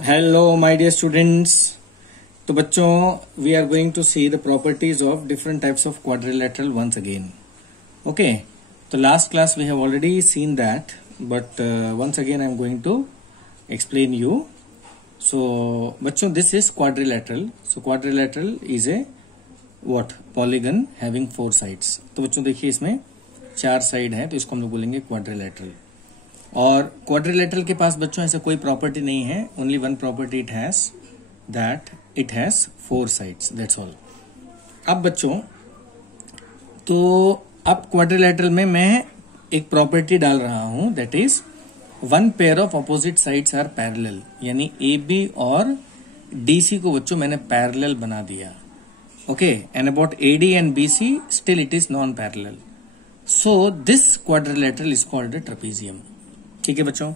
Hello my dear students. तो बच्चों we are going to see the properties of different types of quadrilateral once again. Okay, तो last class we have already seen that, but once again I am going to explain you. So बच्चों this is quadrilateral. So quadrilateral is a what polygon having 4 sides. तो बच्चों देखिए इसमें 4 side है, तो इसको हम लोग बोलेंगे क्वाड्रिलेटरल। और क्वाड्रिलेटरल के पास बच्चों ऐसा कोई प्रॉपर्टी नहीं है, only one property it has, that it has 4 sides, that's all. अब बच्चों तो अब क्वाड्रिलेटरल में मैं एक प्रॉपर्टी डाल रहा हूं, that is one pair of opposite sides are parallel, यानी ए बी और डी सी को बच्चों मैंने पैरेलल बना दिया। Okay, and about A D and B C still it is non parallel. So this quadrilateral is called a trapezium. ठीक है बच्चों,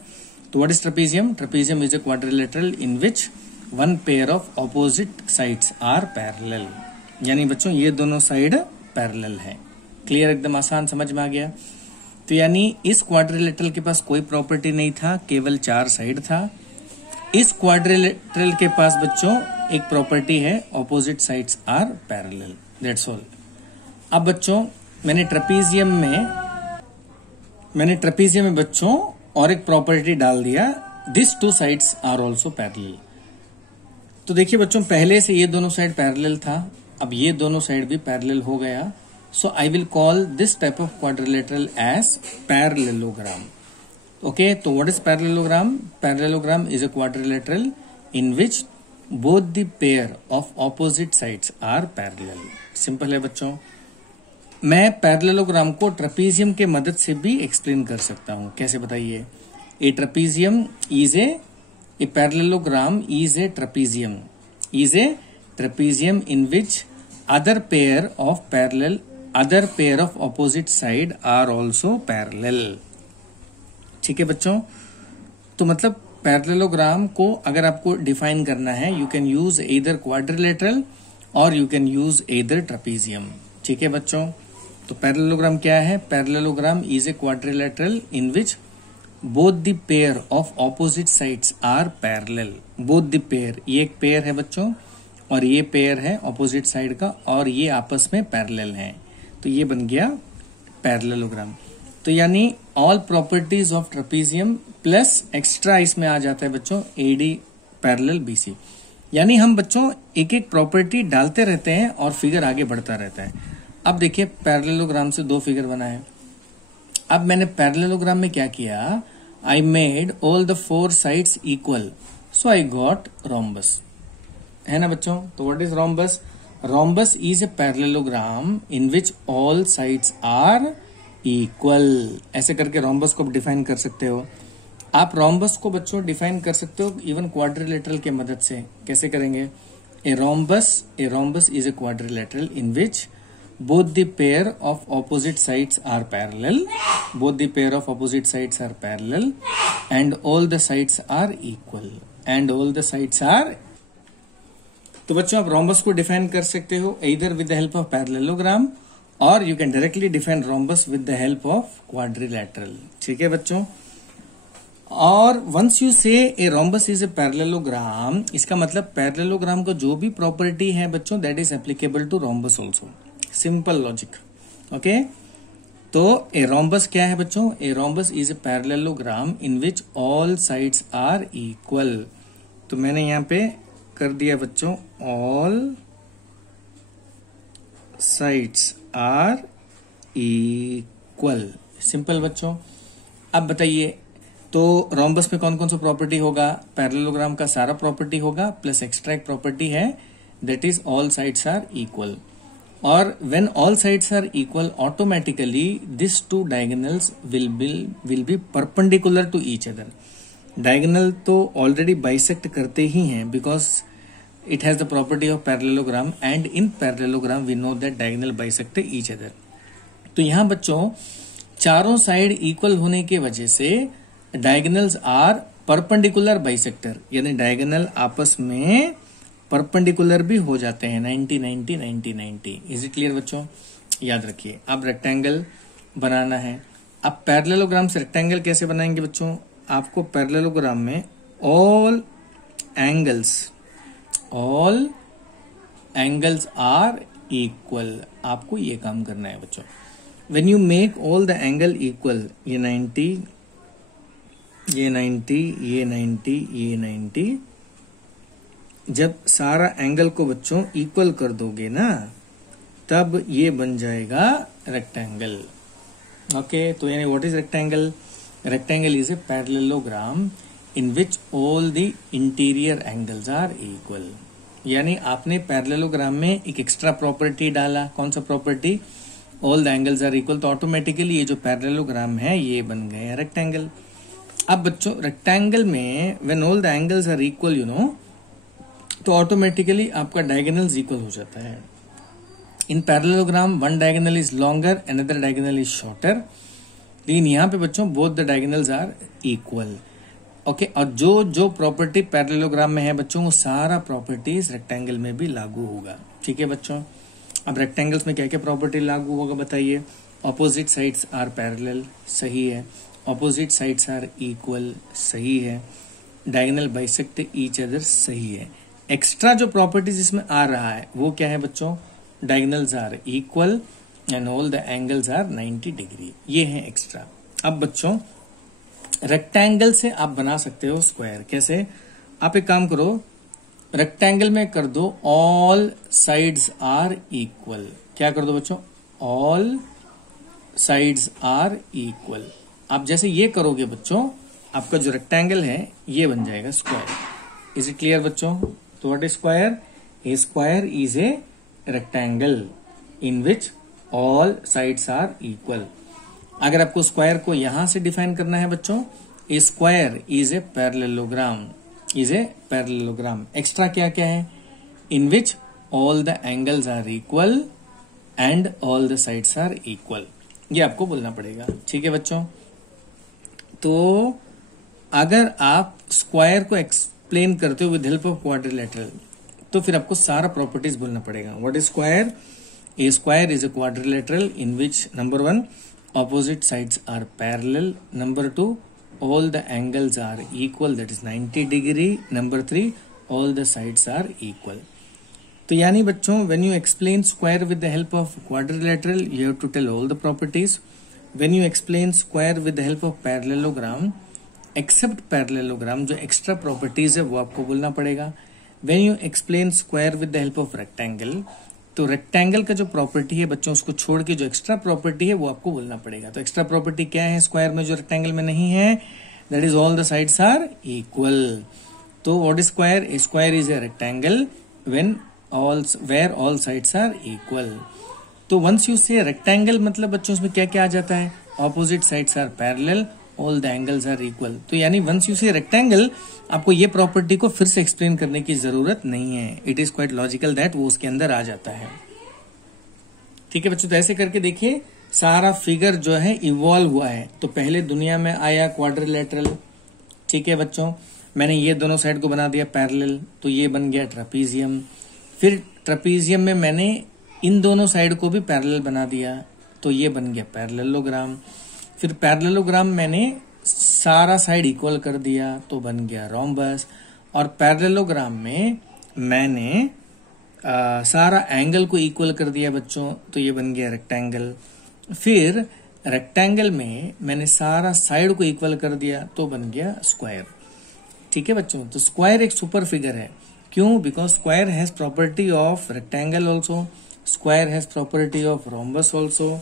तो what is trapezium? Trapezium is a quadrilateral in which one pair of opposite sides are parallel, यानी बच्चों ये दोनों side parallel है। Clear, एकदम आसान, समझ में आ गया। तो यानी इस क्वाड्रिलेटरल के पास कोई प्रॉपर्टी नहीं था, केवल 4 साइड था। इस क्वाड्रिलेटरल के पास बच्चों एक प्रॉपर्टी है, opposite sides are parallel, that's all. अब बच्चों मैंने ट्रेपेजियम में बच्चों और एक प्रॉपर्टी डाल दिया, this 2 sides are also parallel. तो देखिए बच्चों पहले से ये दोनों साइड पैरेलल था, अब ये दोनों साइड भी पैरेलल हो गया। So I will call this type of quadrilateral as parallelogram. Okay, तो what is parallelogram? Parallelogram is a quadrilateral in which both the pair of opposite sides are parallel. Simple है बच्चों। मैं parallelogram को trapezium के मदद से भी explain कर सकता हूं। कैसे बताइए? A trapezium is a parallelogram is a trapezium in which other pair of opposite side are also parallel। ठीक है बच्चों, तो मतलब पैरेललोग्राम को अगर आपको डिफाइन करना है, you can use either quadrilateral और you can use either trapezium. ठीक है बच्चों, तो पैरेललोग्राम क्या है? Parallelogram is a quadrilateral in which both the pair of opposite sides are parallel. Both the pair, ये एक पेयर है बच्चों और ये पेयर है ऑपोजिट साइड का, और ये आपस में पैरेलल हैं, तो ये बन गया पैरेललोग्राम। तो यानी all properties of trapezium plus extra इसमें आ जाता है बच्चों एडी पैरेलल बीसी। यानी हम बच्चों एक एक प्रॉपर्टी डालते रहते हैं और फिगर आगे बढ़ता रहता है। अब देखिए पैरेललोग्राम से 2 फिगर बना है। अब मैंने पैरेललोग्राम में क्या किया? I made all the 4 sides equal, so I got rhombus, है ना बच्चों? तो what is rhombus? Rhombus is a parallelogram in which all sides are equal. ऐसे करके रोम्बस को डिफाइन कर सकते हो। आप रोम्बस को बच्चों डिफाइन कर सकते हो इवन क्वाड्रिलेटरल के मदद से। कैसे करेंगे? ए rhombus is a quadrilateral in which both the pair of opposite sides are parallel, and all the sides are equal, तो बच्चों आप रोम्बस को डिफाइन कर सकते हो either with the help of parallelogram or you can directly define rhombus with the help of quadrilateral। ठीक है बच्चों, और once you say a rhombus is a parallelogram, इसका मतलब पैरेललोग्राम का जो भी प्रॉपर्टी है बच्चों that is applicable to rhombus also. Simple logic. Okay, तो ए रोम्बस क्या है बच्चों? A rhombus is a parallelogram in which all sides are equal. तो मैंने यहां पे कर दिया बच्चों all sides are equal. Simple बच्चों। अब बताइए, तो रोम्बस में कौन कौन सा प्रॉपर्टी होगा? पैरेललोग्राम का सारा प्रॉपर्टी होगा प्लस एक्स्ट्रा एक प्रॉपर्टी है, that is all sides are equal. और when all sides are equal, automatically these 2 diagonals will be perpendicular to each other। diagonal तो already bisect करते ही हैं because it has the property of parallelogram, and in parallelogram we know that diagonal bisect each other। तो यहाँ बच्चों चारों side equal होने की वजह से diagonals are perpendicular bisector, यानी diagonal आपस में परपेंडिकुलर भी हो जाते हैं 90 90 90 90। इज इट क्लियर बच्चों? याद रखिए। अब रेक्टेंगल बनाना है। अब पैरेललोग्राम से रेक्टेंगल कैसे बनाएंगे बच्चों? आपको पैरेललोग्राम में ऑल एंगल्स आर इक्वल, आपको ये काम करना है बच्चों। When you make all the angle equal, ये 90, ये 90, ये 90, ये 90, जब सारा एंगल को बच्चों इक्वल कर दोगे ना, तब ये बन जाएगा रेक्टेंगल। ओके, तो यानी what is rectangle? Rectangle is a parallelogram in which all the interior angles are equal. यानी आपने पैरेललोग्राम में एक एक्स्ट्रा प्रॉपर्टी डाला, कौन सा property? All the angles are equal, तो ऑटोमेटिकली ये जो पैरेललोग्राम है ये बन गया रेक्टेंगल। अब बच्चों रेक्टेंगल में when all the angles are equal, you know, तो ऑटोमेटिकली आपका डायगोनल्स इक्वल हो जाता है। In parallelogram one diagonal is longer, another diagonal is shorter, लेकिन यहाँ पे बच्चों both the diagonals are equal. Okay, और जो प्रॉपर्टी पैरेललोग्राम में है बच्चों, वो सारा प्रॉपर्टीज रेक्टेंगल में भी लागू होगा। ठीक है बच्चों, अब रेक्टेंगल्स में क्या क्या प्रॉपर्टी लागू होगा बताइए? ऑपोजिट साइड्स आर पैरेलल, सही है। ऑपोजिट साइड्स आर इक्वल, सही है। डायगोनल बाइसेक्ट ईच अदर, सही है। एक्स्ट्रा जो प्रॉपर्टीज इसमें आ रहा है वो क्या है बच्चों? Diagonals are equal and all the angles are 90 degree, ये है एक्स्ट्रा। अब बच्चों रेक्टेंगल से आप बना सकते हो स्क्वायर, कैसे? आप एक काम करो, रेक्टेंगल में कर दो ऑल साइड्स आर इक्वल। क्या कर दो बच्चों? All sides are equal. आप जैसे ये करोगे बच्चों, आपका जो रेक्टेंगल है ये बन जाएगा स्क्वायर। इज इट क्लियर बच्चों? तो what is square? A square is a rectangle in which all sides are equal. अगर आपको स्क्वायर को यहां से डिफाइन करना है बच्चों, a square is a parallelogram, is a parallelogram. Extra क्या क्या है? In which all the angles are equal and all the sides are equal, ये आपको बोलना पड़ेगा। ठीक है बच्चों, तो अगर आप स्क्वायर को एक्सप्लेन करते हो विद हेल्प ऑफ क्वाड्रिलेटरल, तो फिर आपको सारा प्रॉपर्टीज बोलना पड़ेगा। What is square? A square is a quadrilateral in which number 1 opposite sides are parallel, number 2 all the angles are equal, that is 90 degree, number 3 all the sides are equal। तो यानी बच्चों when you explain square with the help of quadrilateral you have to tell all the properties। when you explain square with the help of parallelogram, except parallelogram जो extra properties है वो आपको बोलना पड़ेगा। when you explain square with the help of rectangle, तो rectangle का जो property है बच्चों उसको छोड़ के जो एक्स्ट्रा प्रॉपर्टी है वो आपको बोलना पड़ेगा। तो एक्स्ट्रा प्रॉपर्टी क्या है स्क्वायर में जो रेक्टेंगल में नहीं है? That is all the sides are equal. तो what is square? A square is a rectangle where all sides are equal. तो वंस यू से रेक्टेंगल मतलब बच्चों उसमें क्या क्या आ जाता है? Opposite sides are parallel, all the angles are equal. तो यानी वंस यू से रेक्टेंगल, आपको ये प्रॉपर्टी को फिर से एक्सप्लेन करने की जरूरत नहीं है। It is quite logical that वो उसके अंदर आ जाता है। ठीक है बच्चों, तो ऐसे करके देखिए सारा फिगर जो है इवॉल्व हुआ है। तो पहले दुनिया में आया क्वाड्रिलेटरल, ठीक है बच्चों, मैंने ये दोनों साइड को बना दिया पैरेलल, तो ये बन गया ट्रेपीजियम। फिर ट्रेपीजियम में मैंने इन दोनों साइड को भी पैरेलल बना दिया, तो ये बन गया पैरेललोग्राम। फिर पैरेललोग्राम मैंने सारा साइड इक्वल कर दिया तो बन गया रोम्बस। और पैरेललोग्राम में मैंने सारा एंगल को इक्वल कर दिया बच्चों, तो ये बन गया रेक्टेंगल। फिर रेक्टेंगल में मैंने सारा साइड को इक्वल कर दिया तो बन गया स्क्वायर। ठीक है बच्चों, तो स्क्वायर एक सुपर फिगर है। क्यों? Because square has property of rectangle also, square has property of rhombus also,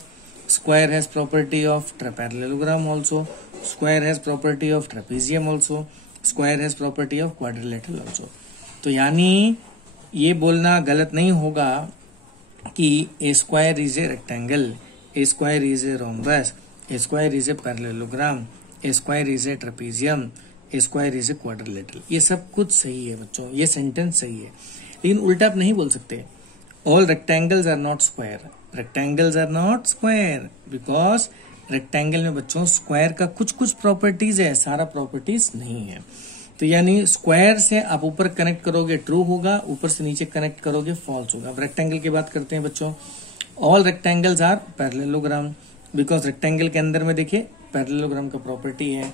square has property of parallelogram also, square has property of trapezium also, square has property of quadrilateral also। तो यानी ये बोलना गलत नहीं होगा कि a square is a rectangle, a square is a rhombus, a square is a parallelogram, a square is a trapezium, a square is a quadrilateral। ये सब कुछ सही है बच्चों, ये सेंटेंस सही है, लेकिन उल्टा आप नहीं बोल सकते। all rectangles are not square, rectangles are not square because rectangle में बच्चों स्क्वायर का कुछ कुछ प्रॉपर्टीज है, सारा प्रॉपर्टीज नहीं है। तो यानी स्क्वायर से आप ऊपर कनेक्ट करोगे ट्रू होगा, ऊपर से नीचे कनेक्ट करोगे फॉल्स होगा। अब रेक्टेंगल की बात करते हैं बच्चों। All rectangles are parallelogram because rectangle के अंदर में देखिए पैरेललोग्राम का प्रॉपर्टी है।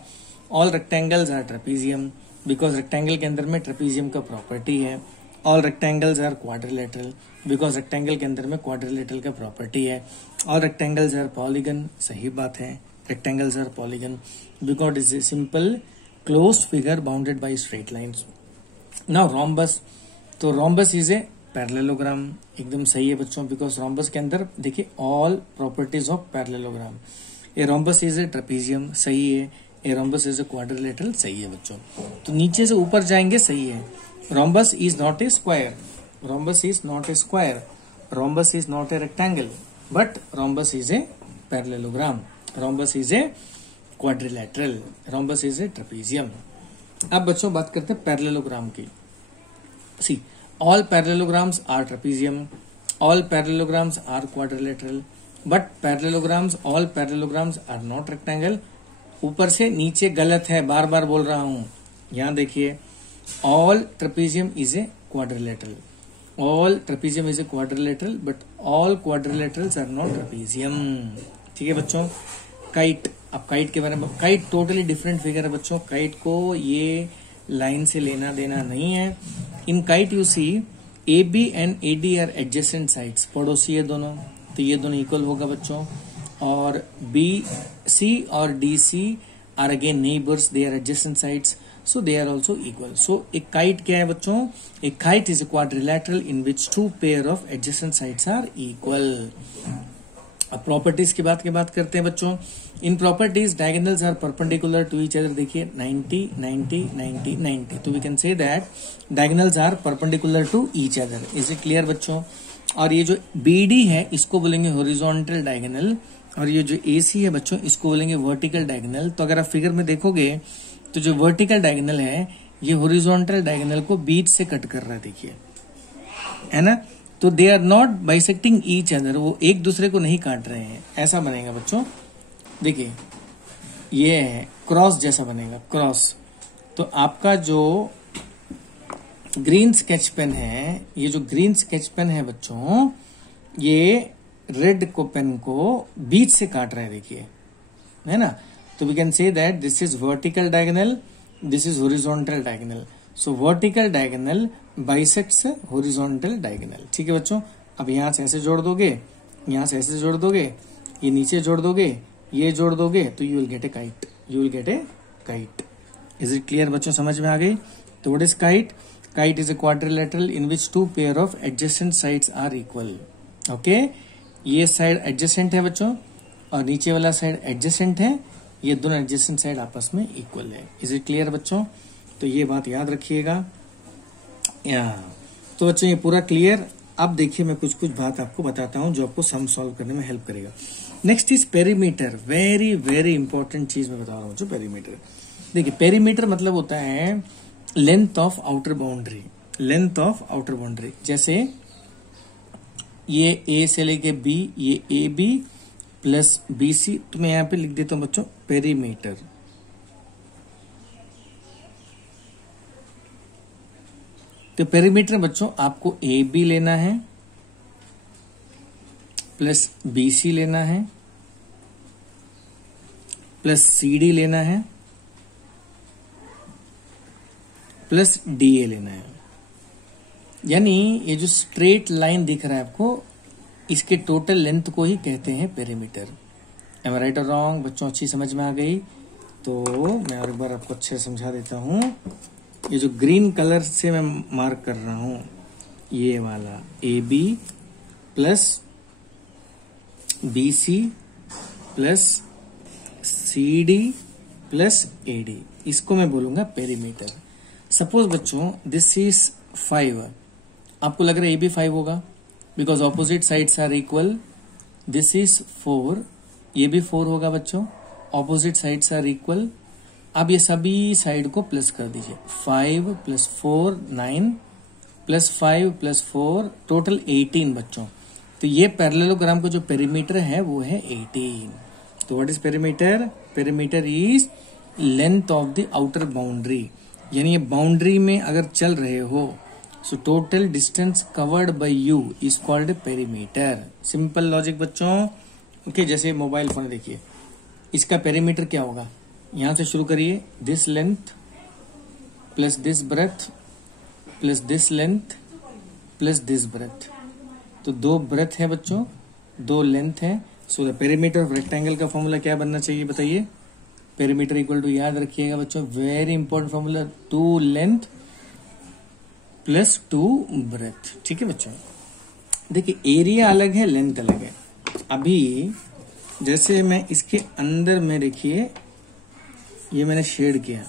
All rectangles are trapezium because rectangle के अंदर में ट्रेपीजियम का प्रॉपर्टी है। All rectangles are quadrilateral, because rectangle के अंदर में क्वाड्रिलेटरल का प्रॉपर्टी है। ऑल रेक्टेंगल्स आर पॉलीगन, सही बात है, rectangles are polygon because it's a simple closed figure bounded by straight lines. Now rhombus, तो रोम्बस इज ए पैरेललोग्राम, एकदम सही है बच्चों, बिकॉज रोम्बस के अंदर देखिए all properties of parallelogram. A rhombus is a trapezium, सही है। A rhombus is a quadrilateral, सही है बच्चों। तो नीचे से ऊपर जाएंगे, सही है। Rhombus is not a square, rhombus is not a square, rhombus is not a rectangle, but rhombus is a parallelogram, rhombus is a quadrilateral, rhombus is a trapezium. अब बच्चों बात करते हैं पैरेललोग्राम की। सी, all parallelograms are trapezium, all parallelograms are quadrilateral, but parallelograms, all parallelograms are not rectangle। ऊपर से नीचे गलत है, बार बार बोल रहा हूं, यहां देखिए, all trapezium is a quadrilateral, all trapezium is a quadrilateral, but all quadrilaterals are not trapezium। ठीक है बच्चों। काइट, अब काइट के बारे में, काइट टोटली डिफरेंट फिगर है बच्चों, काइट को ये लाइन से लेना देना नहीं है। In kite you see A B and A D are adjacent sides, पड़ोसी है दोनों, तो ये दोनों इक्वल होगा बच्चों। और बी सी और D C are again neighbours, they are adjacent sides, so they are also equal. So एक काइट क्या है बच्चों? एक kite is a quadrilateral in which two pair of adjacent sides are equal. अब properties की बात करते हैं बच्चों। In properties diagonals are perpendicular to each other, देखिए 90 90 90 90, तो we can say that diagonals are perpendicular to each other. Is it clear बच्चों? और ये जो BD है इसको बोलेंगे हॉरिजॉन्टल डायगोनल, और ये जो AC है बच्चों इसको बोलेंगे वर्टिकल डायगोनल। तो अगर आप फिगर में देखोगे तो जो वर्टिकल डायगोनल है ये हॉरिजॉन्टल डायगोनल को बीच से कट कर रहा है, देखिए, है ना। तो they are not bisecting each other, वो एक दूसरे को नहीं काट रहे हैं, ऐसा बनेगा बच्चों। देखिए ये है क्रॉस जैसा बनेगा, क्रॉस। तो आपका जो ग्रीन स्केच पेन है, ये जो ग्रीन स्केच पेन है बच्चों, ये रेड को पेन को बीच से काट रहा है, देखिए, है ना। तो we can say that this is vertical diagonal, this is horizontal diagonal. So vertical diagonal bisects horizontal diagonal. ठीक है बच्चों। अब यहां से ऐसे जोड़ दोगे, यहां से ऐसे जोड़ दोगे, ये नीचे जोड़ दोगे, ये जोड़ दोगे, तो you will get a kite, you will get a kite. Is it clear बच्चों? समझ में आ गई? तो what is kite? Kite is a quadrilateral in which two pair of adjacent sides are equal. Okay, ये साइड एडजेसेंट है बच्चों और नीचे वाला साइड एडजेसेंट है, ये दोनों एडजेसेंट साइड आपस में इक्वल है। इज इट क्लियर बच्चों? तो ये बात याद रखिएगा। तो बच्चों ये पूरा क्लियर। अब देखिए मैं कुछ कुछ बात आपको बताता हूं जो आपको सम सॉल्व करने में हेल्प करेगा। Next is perimeter, very very important चीज मैं बता रहा हूं जो पेरीमीटर। देखिए पेरीमीटर मतलब होता है length of outer boundary, length of outer boundary. जैसे ये A से लेके B, ये AB प्लस BC, तो मैं यहां पे लिख देता हूं बच्चों पेरीमीटर। तो पेरीमीटर बच्चों आपको AB लेना है प्लस BC लेना है प्लस CD लेना है प्लस DA लेना है। यानी ये जो स्ट्रेट लाइन दिख रहा है आपको, इसके टोटल लेंथ को ही कहते हैं पेरीमीटर। एम आई राइट और रॉन्ग बच्चों? अच्छी समझ में आ गई? तो मैं और एक बार आपको अच्छे से समझा देता हूं। ये जो ग्रीन कलर से मैं मार्क कर रहा हूं, ये वाला AB plus BC plus CD plus AD, इसको मैं बोलूंगा पेरीमीटर। सपोज बच्चों दिस इज 5, आपको लग रहा है ये भी 5 होगा because opposite sides are equal. This is 4, ये भी 4 होगा बच्चों, ऑपोजिट साइड्स आर इक्वल। अब ये सभी साइड को प्लस कर दीजिए, 5 प्लस 4 9 प्लस 5 प्लस 4 टोटल 18 बच्चों। तो ये पैरेललोग्राम का जो पेरीमीटर है वो है 18। तो what is perimeter? Perimeter is length of the outer boundary, यानी ये बाउंड्री में अगर चल रहे हो, so total distance covered by you is called perimeter. Simple logic बच्चों। ओके, जैसे मोबाइल फोन देखिए, इसका पेरीमीटर क्या होगा? यहां से शुरू करिए, this length plus this breadth plus this length plus this breadth. तो 2 ब्रेथ है बच्चों, 2 लेंथ है। So the perimeter of rectangle का फॉर्मूला क्या बनना चाहिए बताइए? पेरीमीटर इक्वल टू, याद रखिएगा बच्चों, very important formula, 2 length plus 2 breadth. ठीक है बच्चों, देखिए एरिया अलग है, लेंथ अलग है। अभी जैसे मैं इसके अंदर में, देखिए ये मैंने शेड किया,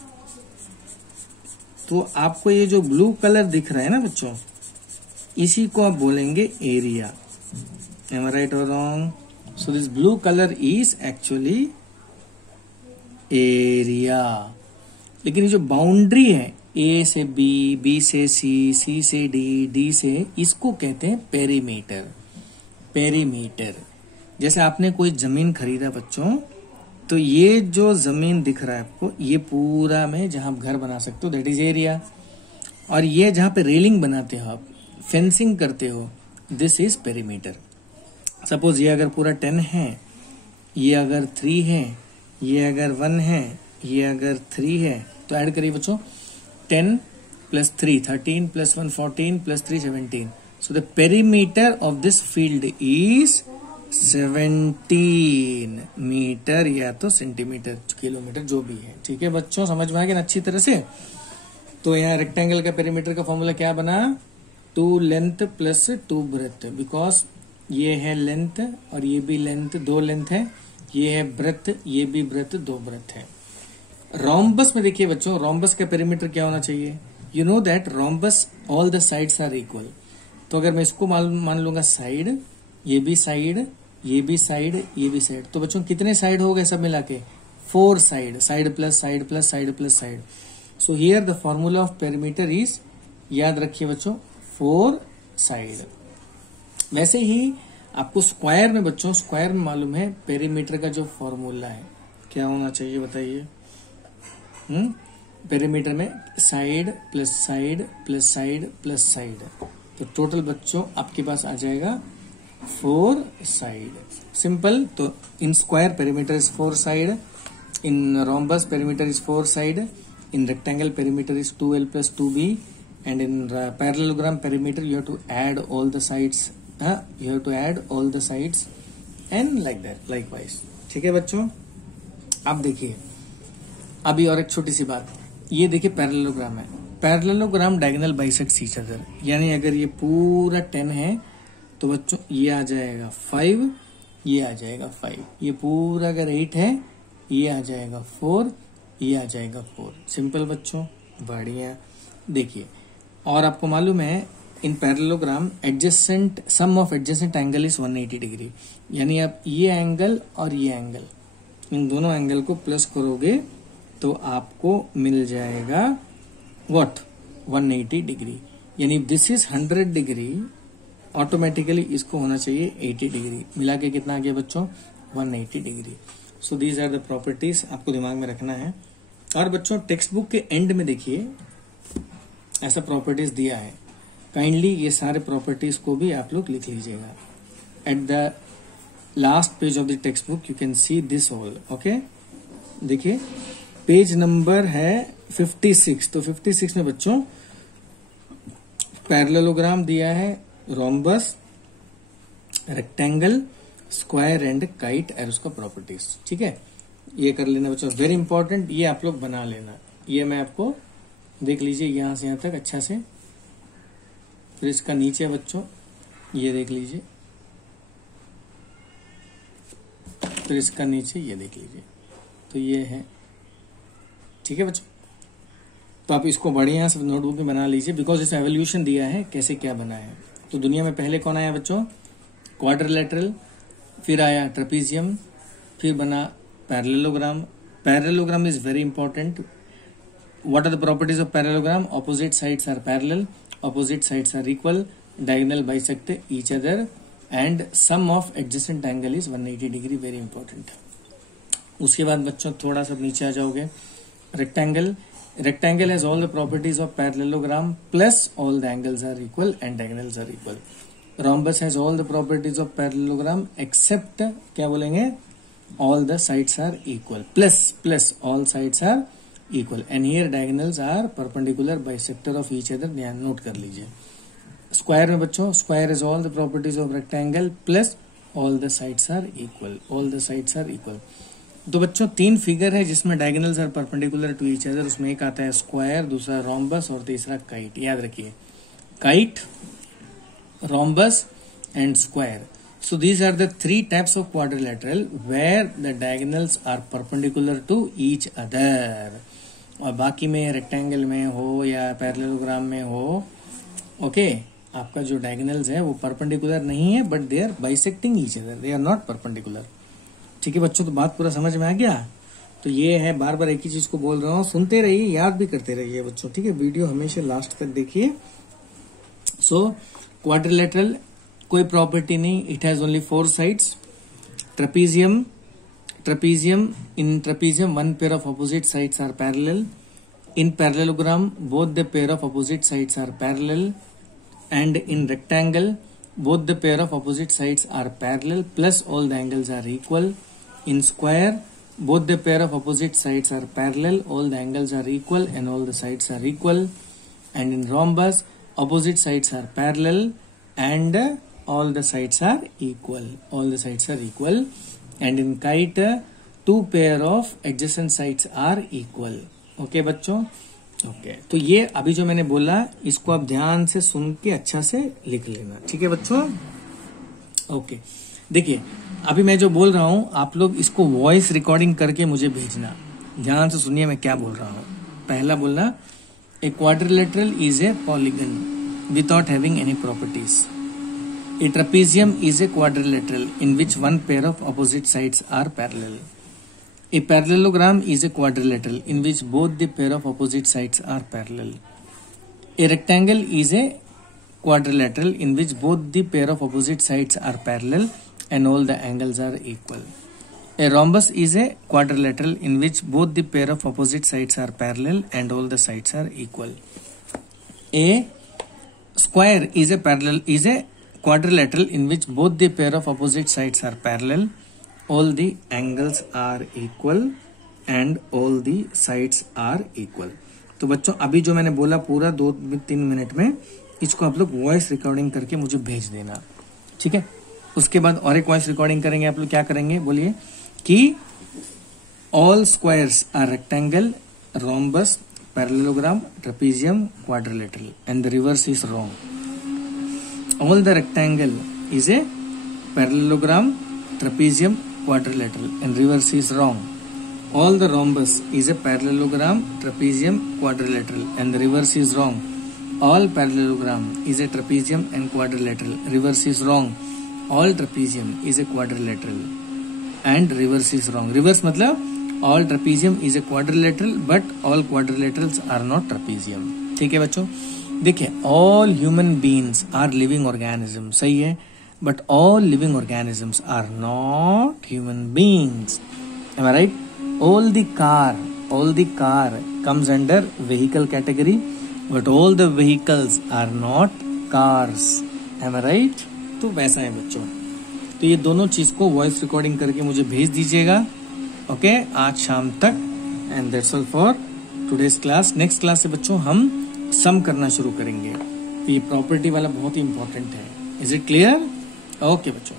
तो आपको ये जो ब्लू कलर दिख रहा है ना बच्चों, इसी को आप बोलेंगे एरिया। एम आई राइट और wrong? So this blue colour is actually area. लेकिन ये जो बाउंड्री है, ए से बी, बी से सी, सी से डी, डी से, इसको कहते हैं पेरीमीटर। पेरीमीटर, जैसे आपने कोई जमीन खरीदा बच्चों, तो ये जो जमीन दिख रहा है आपको, ये पूरा में जहां आप घर बना सकते हो, दैट इज एरिया। और ये जहां पे रेलिंग बनाते हो आप, फेंसिंग करते हो, दिस इज पेरीमीटर। सपोज ये अगर पूरा 10 है, ये अगर 3 है, ये अगर 1 है, ये अगर 3 है, तो ऐड करिए बच्चों, 10 plus 3 13 plus 1 14 plus 3 17। So the perimeter of this field is 17 metre या तो सेंटीमीटर, किलोमीटर, जो भी है। ठीक है बच्चों, समझ में आ गया अच्छी तरह से? तो यहाँ रेक्टेंगल का पेरीमीटर का फॉर्मूला क्या बना? 2 लेंथ प्लस 2 ब्रेथ, बिकॉज ये है लेंथ और ये भी लेंथ, 2 लेंथ है, ये है ब्रेथ, ये भी ब्रेथ, 2 ब्रेथ है। रोम्बस में देखिए बच्चों, रोम्बस का पेरीमीटर क्या होना चाहिए? You know that rhombus all the sides are equal. तो अगर मैं इसको मान लूंगा साइड, ये भी साइड, ये भी साइड, ये भी साइड, तो बच्चों कितने साइड हो गए सब मिला के? 4 side, side plus side plus side plus side. So here the formula of perimeter is, याद रखिए बच्चों, 4 साइड। वैसे ही आपको स्क्वायर में बच्चों, स्क्वायर में मालूम है पेरीमीटर का जो फॉर्मूला है क्या होना चाहिए बताइए? पेरीमीटर में side plus side plus side plus side, तो टोटल बच्चों आपके पास आ जाएगा 4 साइड। सिंपल। तो in square perimeter is 4 side, in rhombus perimeter is 4 side, in rectangle perimeter is 2l plus 2b, and in parallelogram perimeter you have to add all the sides, you have to add all the sides and like that, likewise। ठीक है बच्चों, अब देखिए अभी और एक छोटी सी बात, ये देखिए पैरेललोग्राम है। Parallelogram diagonal bisects each other, यानी अगर ये पूरा 10 है तो बच्चों ये आ जाएगा 5, ये आ जाएगा 5, ये पूरा अगर 8 है, ये आ जाएगा 4, ये आ जाएगा 4। सिंपल बच्चों, बढ़िया। देखिए, और आपको मालूम है in parallelogram adjacent, sum of adjacent angle is 180 degree, यानी आप ये एंगल और ये एंगल, इन दोनों एंगल को प्लस करोगे तो आपको मिल जाएगा व्हाट? 180 डिग्री। यानी दिस इज 100 डिग्री, ऑटोमेटिकली इसको होना चाहिए 80 डिग्री, मिला के कितना आ गया बच्चों? 180 degree. So these are the properties, आपको दिमाग में रखना है। और बच्चों टेक्स्ट बुक के एंड में देखिए ऐसा प्रॉपर्टीज दिया है, काइंडली ये सारे प्रॉपर्टीज को भी आप लोग लिख लीजिएगा। At the last page of the text book you can see this all. Okay, देखिए पेज नंबर है 56। तो 56 में बच्चों पैरेललोग्राम दिया है, rhombus, rectangle, square and kite arrows का प्रॉपर्टीज। ठीक है, ये कर लेना बच्चों, वेरी इंपॉर्टेंट, ये आप लोग बना लेना। ये मैं आपको देख लीजिए यहां से यहां तक अच्छा से, फिर इसका नीचे बच्चों ये देख लीजिए, फिर इसका नीचे ये देख लीजिए, तो ये है। ठीक है बच्चों, तो आप इसको बढ़िया से नोटबुक में बना लीजिए, बिकॉज इसमें एवोल्यूशन दिया है कैसे क्या बना है। तो दुनिया में पहले कौन आया बच्चों? क्वाड्रिलेटरल, फिर आया ट्रेपीजियम, फिर बना parallelogram. Parallelogram is very important. What are the properties of parallelogram? Opposite sides are parallel, opposite sides are equal, diagonal bisect each other, and sum of adjacent angle is 180 degree, very important. उसके बाद बच्चों थोड़ा सा नीचे आ जाओगे, rectangle. Rectangle has all the properties of parallelogram plus all the angles are equal and diagonals are equal. Rhombus has all the properties of parallelogram except क्या बोलेंगे? All the sides are equal. Plus all sides are equal and here diagonals are perpendicular bisector of each other, ध्यान note कर लीजिए। Square में बच्चों, square is all the properties of rectangle plus all the sides are equal, all the sides are equal. तो बच्चों तीन figure है जिसमें diagonals are perpendicular to each other, उसमें एक आता है स्क्वायर, दूसरा रोम्बस और तीसरा काइट। याद रखिए, kite, rhombus and square. So these are the three types of quadrilateral where the diagonals are perpendicular to each other. और बाकी में रेक्टेंगल में हो या पैरेललोग्राम में हो, ओके, आपका जो डायगोनल्स है वो परपेंडिकुलर नहीं है, but they are bisecting each other, they are not perpendicular. ठीक है बच्चों, तो बात पूरा समझ में आ गया। तो ये है, बार बार एक ही चीज को बोल रहा हूँ, सुनते रहिए, याद भी करते रहिए बच्चों। ठीक है, वीडियो हमेशा लास्ट तक देखिए। सो क्वाड्रिलेटरल कोई प्रॉपर्टी नहीं, it has only 4 sides. Trapezium, in trapezium one pair of opposite sides are parallel. In parallelogram both the pair of opposite sides are parallel, and in rectangle both the pair of opposite sides are parallel plus all the angles are equal. In square both the pair of opposite sides are parallel, all the angles are equal and all the sides are equal. And in rhombus opposite sides are parallel and all the sides are equal, all the sides are equal. And in kite two pair of adjacent sides are equal. Okay बच्चों, okay तो ये अभी जो मैंने बोला इसको आप ध्यान से सुन के अच्छा से लिख लेना। ठीक है बच्चों, ओके। देखिए अभी मैं जो बोल रहा हूं आप लोग इसको वॉइस रिकॉर्डिंग करके मुझे भेजना। ध्यान से सुनिए मैं क्या बोल रहा हूं। पहला बोलना, a quadrilateral is a polygon without having any properties. A trapezium is a quadrilateral in which one pair of opposite sides are parallel. A parallelogram is a quadrilateral in which both the pair of opposite sides are parallel. A rectangle is a quadrilateral in which both the pair of opposite sides are parallel and all the angles are equal. A rhombus is a quadrilateral in which both the pair of opposite sides are parallel and all the sides are equal. A square is a quadrilateral in which both the pair of opposite sides are parallel, all the angles are equal and all the sides are equal. तो बच्चों अभी जो मैंने बोला पूरा 2-3 minute में, इसको आप लोग वॉइस रिकॉर्डिंग करके मुझे भेज देना। ठीक है, उसके बाद और एक वॉइस रिकॉर्डिंग करेंगे। आप लोग क्या करेंगे बोलिए कि all squares are rectangle, rhombus, parallelogram, trapezium, quadrilateral and the reverse is wrong. All the rectangle is a parallelogram, trapezium, quadrilateral and reverse is wrong. All the rhombus is a parallelogram, trapezium, quadrilateral and the reverse is wrong. All parallelogram is a trapezium and quadrilateral, reverse is wrong. All trapezium is a quadrilateral and reverse is wrong. Reverse मतलब all trapezium is a quadrilateral but all quadrilaterals are not trapezium. ठीक है बच्चों, देखिए all human beings are living organisms, सही है, but all living organisms are not human beings. Am I right? All the car comes under vehicle category, but all the vehicles are not cars. Am I right? तो वैसा है बच्चों। तो ये दोनों चीज को वॉइस रिकॉर्डिंग करके मुझे भेज दीजिएगा, ओके, आज शाम तक। And that's all for today's class. Next class से बच्चों हम सम करना शुरू करेंगे। तो ये प्रॉपर्टी वाला बहुत ही इंपॉर्टेंट है। Is it clear? ओके बच्चों।